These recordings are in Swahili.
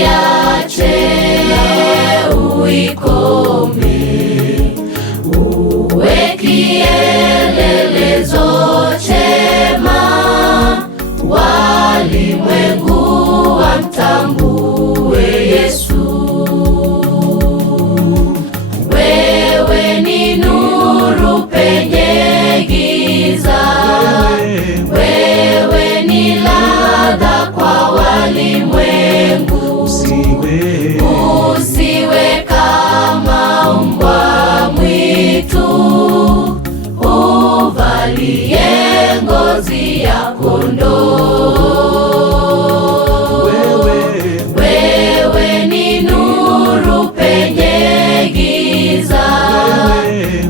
usiache uikome, uwe kielelezo chema, walimwengu wamtambue Yesu. Wewe ni nuru penye giza, wewe ni ladha kwa walimwengu. Usiwe kama mbwa mwitu, uvalie ngozi ya kondoo. Wewe ni nuru penye giza,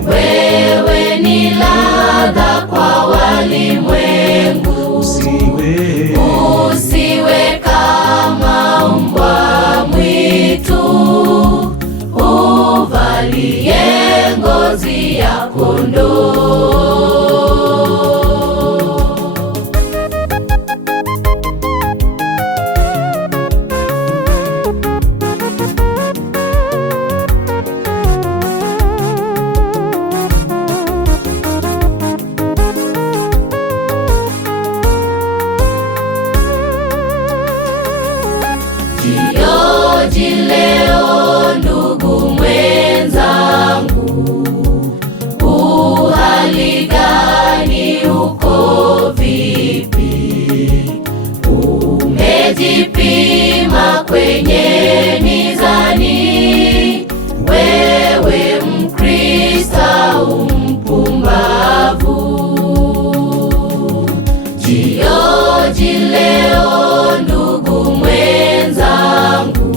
wewe ni ladha kwa walimwengu. Usiwe kama mbwa mwitu, uvalie ngozi ya kondoo. Jioji leo ndugu mwenzangu, uhali gani, uko vipi? Umejipima kwenye mizani? Wewe Mkristo mpumbavu. Jioji leo ndugu mwenzangu,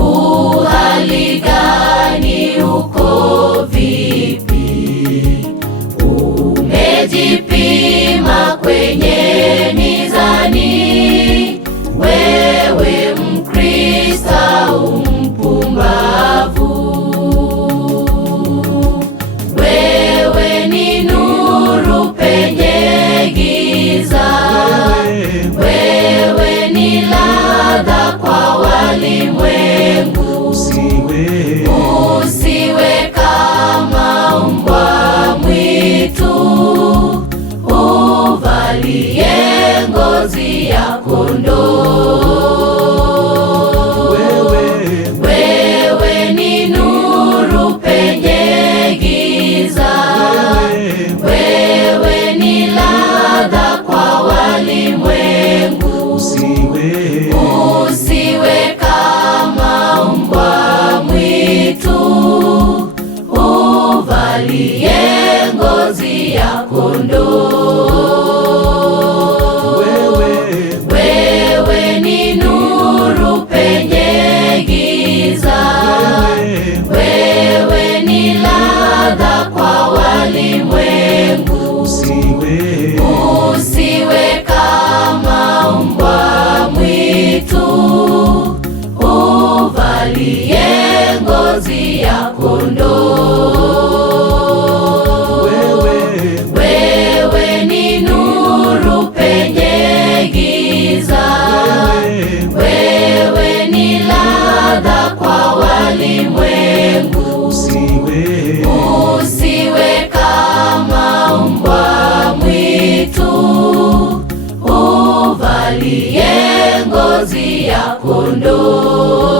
uhali gani, uko vipi? Umejipima kwenye mizani? Wewe Mkristo mpumbavu. Wewe ni nuru penye giza, wewe ni ladha kwa walimwengu. Usiwe kama mbwa mwitu, uvalie ngozi ya kondoo. Wewe ni nuru penye giza, wewe ni ladha kwa walimwengu. Usiwe kama mbwa mwitu, uvalie ngozi ya kondoo. Wewe ni nuru penye giza, wewe ni ladha kwa walimwengu. Usiwe kama mbwa mwitu, uvalie ngozi ya kondoo. Wewe ni nuru penye giza, wewe ni ladha kwa walimwengu. Usiwe kama mbwa mwitu, uvalie ngozi ya kondoo.